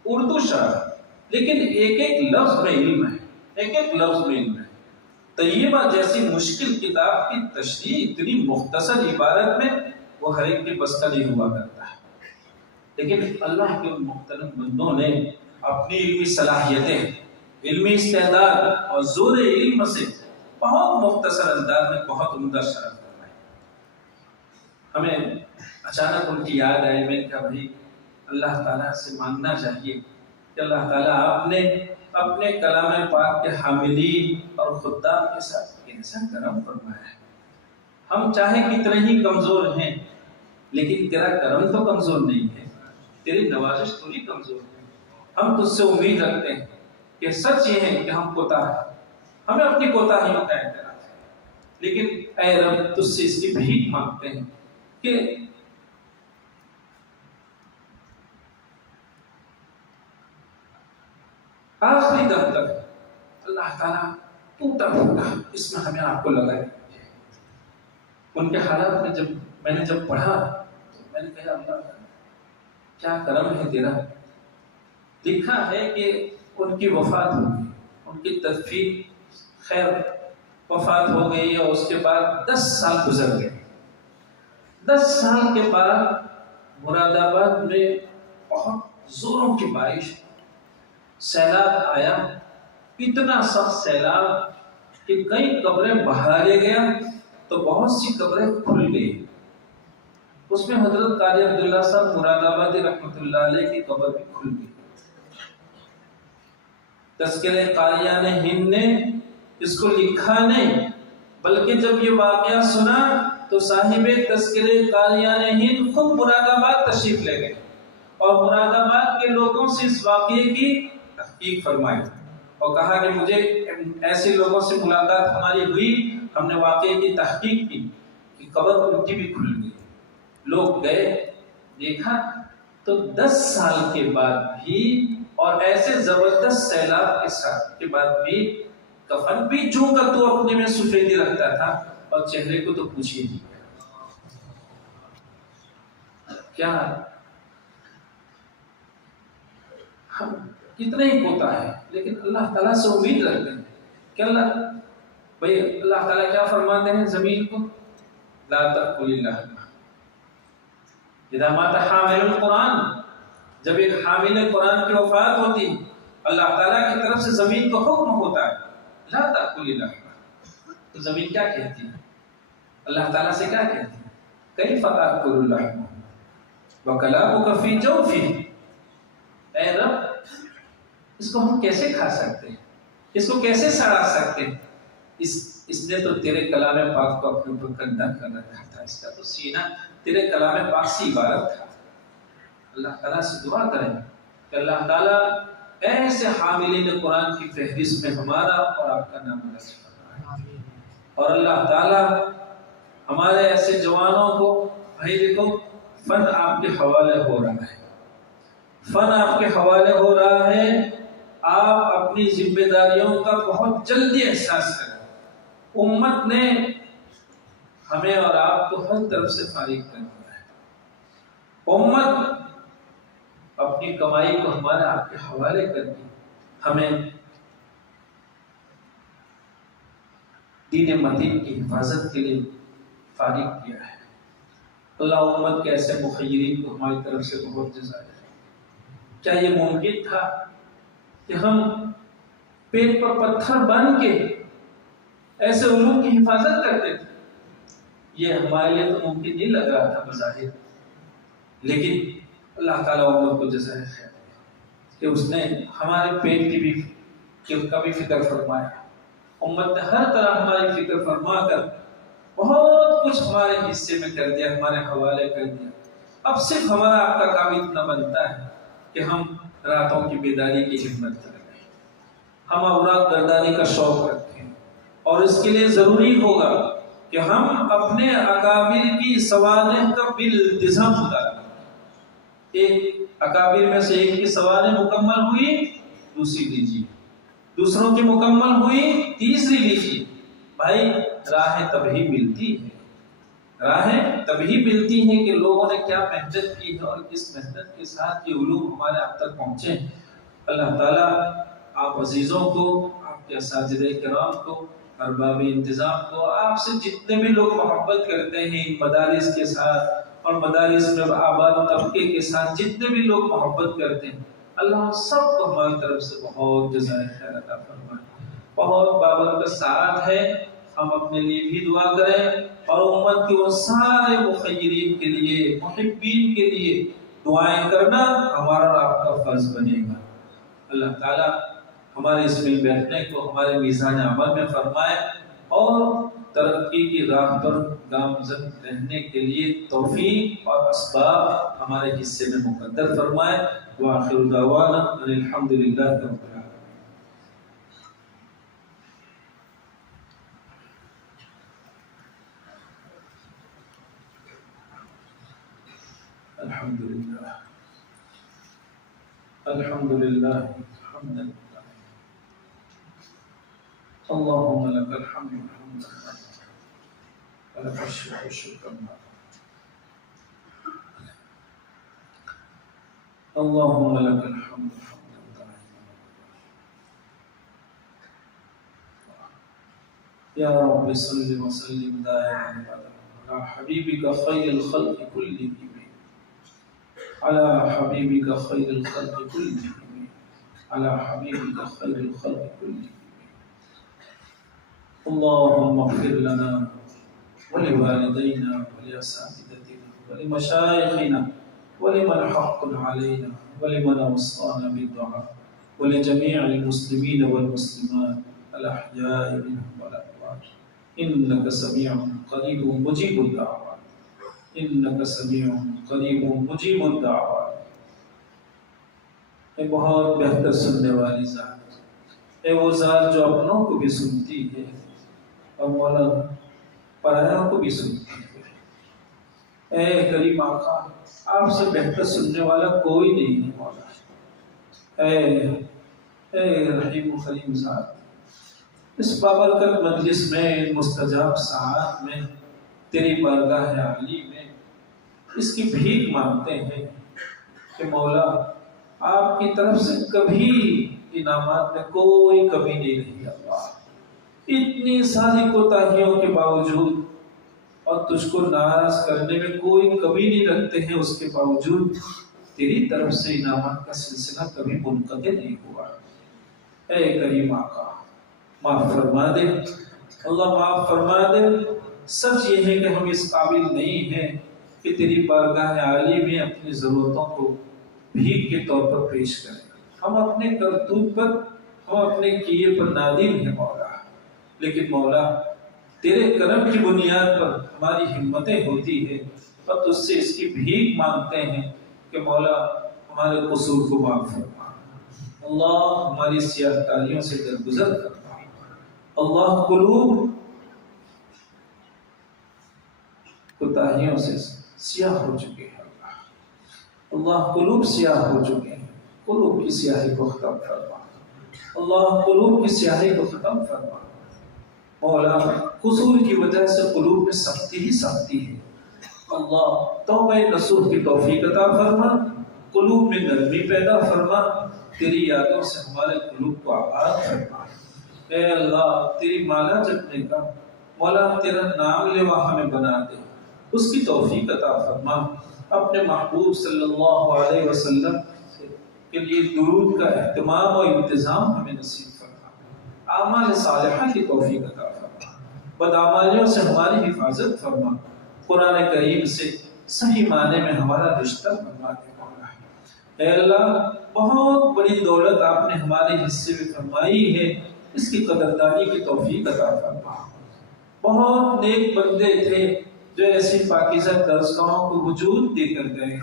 اردو شرح، لیکن ایک ایک لفظ میں علم ہے، ایک ایک لفظ میں علم ہے۔ طیبہ جیسی مشکل کتاب کی تشریح اتنی مختصر عبارت میں وہ ہر ایک کے بس کا نہیں ہوا کرتا ہے، لیکن اللہ کے محترم بندوں نے اپنی علمی صلاحیتیں، علمی استعداد اور زور علم سے بہت مختصر انداز میں بہت عمدہ شرح فرمائی۔ ہمیں اچانک ان کی یاد آئی، میں نے کہا بھائی اللہ تعالیٰ سے مانگنا چاہیے کہ اللہ تعالیٰ آپ نے اپنے کلام پاک کے حاملین اور خدام کے ساتھ کیسا کرم فرمایا ہے۔ ہم چاہے کتنے ہی کمزور ہیں لیکن تیرا کرم تو کمزور نہیں ہے، تیری نوازش تھوڑی کمزور ہے۔ ہم تجھ سے امید رکھتے ہیں کہ سچ یہ ہے کہ ہم کوتاہ ہیں، ہمیں اپنی کوتاہیوں کا اعتراف ہے، لیکن اے رب تجھ سے اس کی بھیک مانگتے ہیں کہ آخری دم تک اللہ تعالیٰ ٹوٹا پھوٹا اس میں ہمیں آپ کو لگائے۔ ان کے حالات میں میں نے جب پڑھا تو میں نے کہا اللہ کیا کرم ہے تیرا۔ لکھا ہے کہ ان کی وفات ہو گئی، ان کی تدفین، خیر وفات ہو گئی، اور اس کے بعد 10 سال گزر گئے۔ 10 سال کے بعد مراد آباد میں بہت زوروں کی بارش، سیلاب آیا، اتنا سخت سیلاب کہ کئی قبریں بہا لے گیا تو بہت سی قبریں کھل گئی۔ اس میں حضرت قاری عبداللہ صاحب مراد آبادی رحمۃ اللہ علیہ کی قبر بھی کھل گئی۔ تذکرہ قاریان ہند نے اس کو لکھا نہیں، بلکہ جب یہ واقعہ سنا تو صاحب تذکرہ قاریان ہند خود مراد آباد تشریف لے گئے اور مراد آباد کے لوگوں سے اس واقعے کی تحقیق فرمائی اور کہا کہ مجھے ایسے لوگوں سے ملاقات ہماری ہوئی، ہم نے واقعے کی تحقیق کی کہ قبر ان کی بھی کھل گئی۔ لوگ گئے، دیکھا تو 10 سال کے بعد بھی اور ایسے زبردست سیلاب کے بعد بھی کفن بھی جو کا تو اپنے میں سفیدی رکھتا تھا، اور چہرے کو تو پوچھیے نہیں کیا ہم کتنے ہی ہوتا ہے، لیکن اللہ تعالیٰ سے امید رکھتے ہیں کہ اللہ تعالیٰ کیا فرماتے ہیں زمین کو، لا تأکل اللحم اذا مات حامل القرآن، جب ایک حامل قرآن کی وفات ہوتی اللہ تعالیٰ کی طرف سے زمین کو حکم ہوتا ہے لا تأکل اللحم، تو زمین کیا کہتی ہے؟ اللہ تعالیٰ سے کیا کہتی ہے؟ کیف تأکل اللحم وکلامک فی جوفی، اے رب اس کو ہم کیسے کھا سکتے ہیں، اس کو کیسے سڑا سکتے ہیں، اس نے تو تیرے کلام پاک کو اپنے اوپر گندا کر رکھا تھا، اس کا تو سینہ تیرے کلام پاک سے عبارت تھا۔ اللہ تعالیٰ سے دعا کریں کہ اللہ تعالیٰ ایسے حاملین قرآن کی فہرست میں ہمارا اور آپ کا نام درج فرمائے، اور اللہ تعالیٰ ہمارے ایسے جوانوں کو، بھائی دیکھو فن آپ کے حوالے ہو رہا ہے، فن آپ کے حوالے ہو رہا ہے، آپ اپنی ذمہ داریوں کا بہت جلدی احساس کریں۔ امت نے ہمیں اور آپ کو ہر طرف سے فارغ کر دیا ہے، امت اپنی کمائی کو ہمارے آپ کے حوالے کر کے ہمیں دین متین کی حفاظت کے لیے فارغ کیا ہے۔ اللہ امت کے ایسے مخیرین کو ہماری طرف سے بہت جزائے۔ کیا یہ ممکن تھا کہ ہم پیٹ پر پتھر باندھ کے ایسے علوم کی حفاظت کرتے تھے؟ یہ ہمارے لیے تو ممکن نہیں لگ رہا تھا بظاہر، لیکن اللہ تعالیٰ امت کو جزائے خیر کہ اس نے ہمارے پیٹ کا بھی فکر فرمایا، امت نے ہر طرح ہماری فکر فرما کر بہت کچھ ہمارے حصے میں کر دیا، ہمارے حوالے کر دیا۔ اب صرف ہمارا آپ کا کام اتنا بنتا ہے کہ ہم راتوں کی بیداری کی ہمت کریں، ہم اوراد گردانی کا شوق رکھیں، اور اس کے لیے ضروری ہوگا کہ ہم اپنے اکابر کی سوانح کا بالالتزام اتاریں۔ ایک اکابر میں سے ایک کی سوانح مکمل ہوئی دوسری لیجیے، دوسروں کی مکمل ہوئی تیسری لیجیے۔ بھائی راہیں تبھی ملتی ہیں، راہیں تبھی ملتی ہیں کہ لوگوں نے کیا محنت کی ہے اور کس محنت کے ساتھ یہ علوم ہمارے آپ تک پہنچے ہیں۔ اللہ تعالیٰ آپ عزیزوں کو، آپ کے اساتذہ کرام کو، ارباب انتظام کو، آپ سے جتنے بھی لوگ محبت کرتے ہیں مدارس کے ساتھ اور مدارس میں آباد طبقے کے ساتھ جتنے بھی لوگ محبت کرتے ہیں، اللہ سب کو ہماری طرف سے بہت جزائے خیر عطا فرمائے۔ بہت بابرکت ساتھ ہے، ہم اپنے لیے بھی دعا کریں اور امت کے وہ سارے مخیرین کے لیے، محبین کے لیے دعائیں کرنا ہمارا اور آپ کا فرض بنے گا۔ اللہ تعالیٰ ہمارے اس مل بیٹھنے کو ہمارے میزان عمل میں فرمائے اور ترقی کی راہ پر گامزن رہنے کے لیے توفیق اور اسباب ہمارے حصے میں مقدر فرمائے۔ وآخر دعوانا ان الحمد للہ رب العالمین۔ الحمد للہ الحمد للہ حمدا للہ اللهم لك الحمد حمدا ولك الشكر شكرا اللهم لك الحمد حمدا يا رب صل وسلم دائما على حبيبك خير الخلق كلهم، على حبيبك خير الخلق كلهم، على حبيبك خير الخلق كلهم۔ اللهم اغفر لنا ولوالدينا ولأساتذتنا ولمشايخنا ولمن حق علينا ولمن أوصانا بالدعاء ولجميع المسلمين والمسلمات الأحياء منهم والأموات، إنك سميع قريب مجيب الدعوات، إنك سميع قریب مجیب الدعوات۔ اے بہت بہتر سننے والی ذات، اے وہ ذات جو اپنوں کو بھی سنتی ہے اور مولا پرایوں کو بھی سنتی ہے۔ اے کریم آقا، آپ سے بہتر سننے والا کوئی نہیں ہے مولا۔ اے رحیم و کریم ذات، اس بابرکت مجلس میں، مستجاب ساعات میں، تیری بارگاہ عالی میں اس کی بھیک مانگتے ہیں کہ مولا آپ کی طرف سے کبھی انعامات میں کوئی کمی نہیں رہی اللہ، اتنی ساری کوتاہیوں کے باوجود اور تجھ کو ناراض کرنے میں کوئی کمی نہیں رکھتے ہیں، اس کے باوجود تیری طرف سے انعامات کا سلسلہ کبھی منقطع نہیں ہوا۔ اے کریم آقا معاف فرما دے اللہ، معاف فرما دے۔ سچ یہ ہے کہ ہم اس قابل نہیں ہیں کہ تیری بارگاہ عالی میں اپنی ضرورتوں کو بھیک کے طور پر پیش کریں۔ ہم اپنے کرتوت پر، ہم اپنے کیے پر نادم ہیں مولا، لیکن مولا تیرے کرم کی بنیاد پر ہماری ہمتیں ہوتی ہیں اور تجھ سے اس کی بھیک مانگتے ہیں کہ مولا ہمارے قصور کو معاف فرما اللہ، ہماری سیاہ کاریوں سے درگزر کرنا اللہ، قلوب کوتاہیوں سے سیاہ ہو چکے ہیں اللہ، قلوب سیاہ ہو چکے ہیں، قلوب کی سیاہی کو ختم فرما اللہ، قلوب کی سیاہی کو ختم فرما مولا، قصور کی وجہ سے قلوب میں سختی ہی سختی ہے اللہ، توبہ نصوح کی توفیق عطا فرما، قلوب میں نرمی پیدا فرما، تیری یادوں سے ہمارے قلوب کو آباد فرما۔ اے اللہ تیری مالا جپنے کا مولا تیرا نام لیوا ہمیں بنا دے، اس کی توفیق عطا فرما، اپنے محبوب صلی اللہ علیہ وسلم کے لیے درود کا اہتمام و انتظام ہمیں نصیب فرما، اعمال صالحہ کی توفیق عطا فرما، بدعمالیوں سے ہماری حفاظت فرما، قرآن کریم سے صحیح معنی میں ہمارا رشتہ بنوا دے مولا۔ اے اللہ بہت بڑی دولت آپ نے ہمارے حصے میں فرمائی ہے، اس کی قدردانی کی توفیق عطا فرما۔ بہت نیک بندے تھے جو ایسی پاکیزہ درسگاہوں کو وجود دے کر گئے،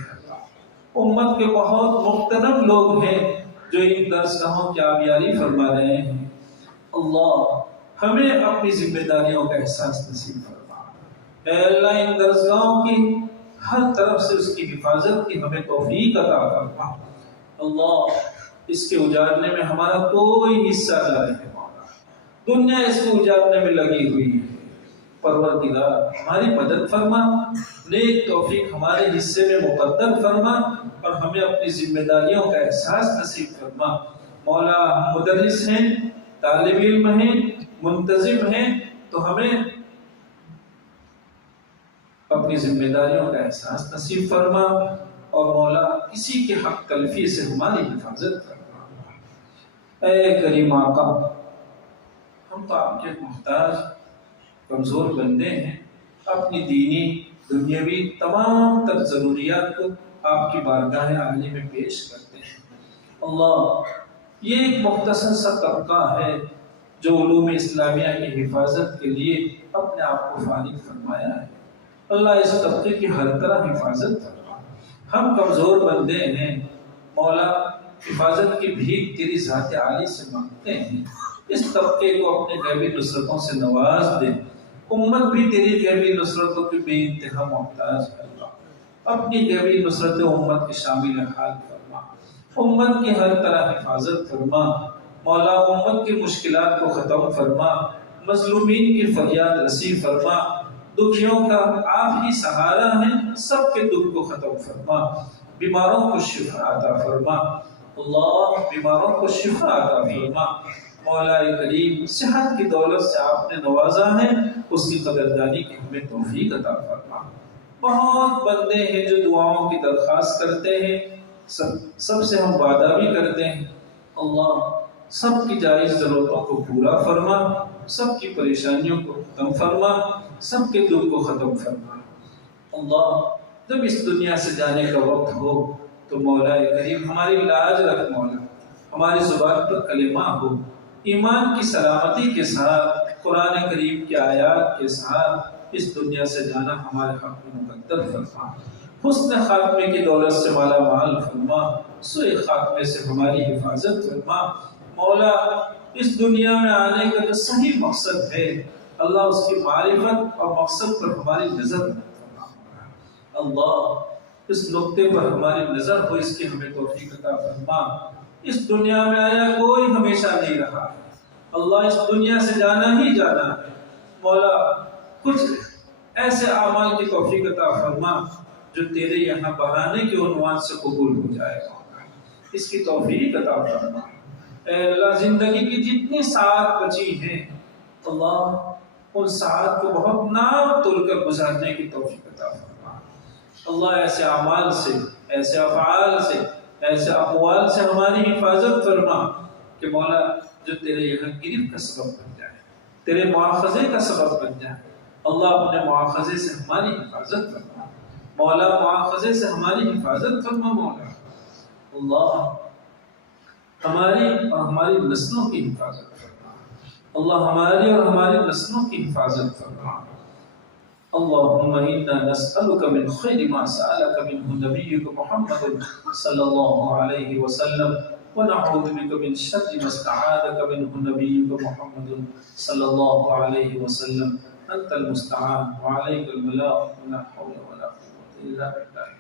امت کے بہت مغتنم لوگ ہیں جو ان درسگاہوں کی آبیاری فرما رہے ہیں اللہ، ہمیں اپنی ذمہ داریوں کا احساس نصیب فرما۔ اے اللہ ان درسگاہوں کی ہر طرف سے اس کی حفاظت کی ہمیں توفیق عطا فرما اللہ، اس کے اجارنے میں ہمارا کوئی حصہ نہ رہے مولا، دنیا اس کو اجارنے میں لگی ہوئی ہے، پروردگار ہماری مدد فرما، نیک توفیق ہمارے حصے میں مقدر فرما اور ہمیں اپنی ذمہ داریوں کا احساس نصیب فرما مولا۔ ہم مدرس ہیں، طالب علم ہیں، منتظم ہیں، تو ہمیں اپنی ذمہ داریوں کا احساس نصیب فرما اور مولا کسی کے حق تلفی سے ہماری حفاظت فرما۔ اے کریم آقا ہم تو آپ کے محتاج کمزور بندے ہیں، اپنی دینی دنیاوی تمام تر ضروریات کو آپ کی بارگاہ عالی میں پیش کرتے ہیں اللہ۔ یہ ایک مختصر سا طبقہ ہے جو علوم اسلامیہ کی حفاظت کے لیے اپنے آپ کو فارغ فرمایا ہے اللہ، اس طبقے کی ہر طرح حفاظت فرما۔ ہم کمزور بندے ہیں مولا، حفاظت کی بھیک تیری ذات عالی سے مانگتے ہیں، اس طبقے کو اپنے غیبی نصرتوں سے نواز دے، امت بھی تیری غیبی نصرتوں کی بے انتہا محتاج ہے اللہ، اپنی غیبی نصرت امت کے شامل حال فرما، امت کی ہر طرح حفاظت فرما مولا، امت کی مشکلات کو ختم فرما، مظلومین کی فریاد رسی فرما، دکھیوں کا آپ ہی سہارا ہے، سب کے دکھ کو ختم فرما، بیماروں کو شفا عطا فرما اللہ، بیماروں کو شفا عطا فرما مولا کریم، صحت کی دولت سے آپ نے نوازا ہے، اس کی قدردانی کی ہمیں توفیق عطا فرما۔ بہت بندے ہیں جو دعاؤں کی درخواست کرتے ہیں، سب سے ہم وعدہ بھی کرتے ہیں اللہ، سب کی جائز ضرورتوں کو پورا فرما، سب کی پریشانیوں کو ختم فرما، سب کے دکھ کو ختم فرما اللہ۔ جب اس دنیا سے جانے کا وقت ہو تو مولا کریم ہماری لاج رکھ مولا، ہماری زبان پر کلمہ ہو، ایمان کی سلامتی کے ساتھ، قرآن کریم کی آیات کے ساتھ اس دنیا سے جانا ہمارے حق میں مقدر فرما، حسن خاتمے کی دولت سے مالا مال فرما، سوء خاتمے سے ہماری حفاظت فرما مولا۔ اس دنیا میں آنے کا جو صحیح مقصد ہے اللہ، اس کی معرفت اور مقصد پر ہماری نظر فرما اللہ، اس نقطے پر ہماری نظر ہو، اس کی ہمیں توفیق عطا فرما۔ اس دنیا میں آیا کوئی ہمیشہ نہیں رہا، اللہ اس دنیا سے جانا ہی جانا ہے، مولا کچھ ایسے اعمال کی توفیق عطا فرما جو تیرے یہاں بہانے کے عنوان سے قبول ہو جائے گا، اس کی توفیق عطا فرما۔ اے اللہ زندگی کی جتنی ساعت بچی ہیں اللہ ان ساعت کو بہت نام تول کر گزارنے کی توفیق عطا فرما۔ اللہ ایسے اعمال سے، ایسے افعال سے، ایسے اقوال سے ہماری حفاظت فرما کہ مولا جو تیرے یہاں گرفت کا سبب بن جائے، تیرے مواخذے کا سبب بن جائے۔ اللہ اپنے مواخذے سے ہماری حفاظت فرما، مولا مواخذے سے ہماری حفاظت فرما، مولا اللہ ہماری اور ہماری نسلوں کی حفاظت فرما، اللہ ہماری اور ہماری نسلوں کی حفاظت فرما۔ اللهم إنا نسألك من خير ما سألك منه نبيك محمد صلى الله عليه وسلم، ونعوذ بك من شر ما استعاذك منه نبيك محمد صلى الله عليه وسلم۔ أنت المستعان وعليك البلاغ، ولا حول ولا قوة إلا بالله۔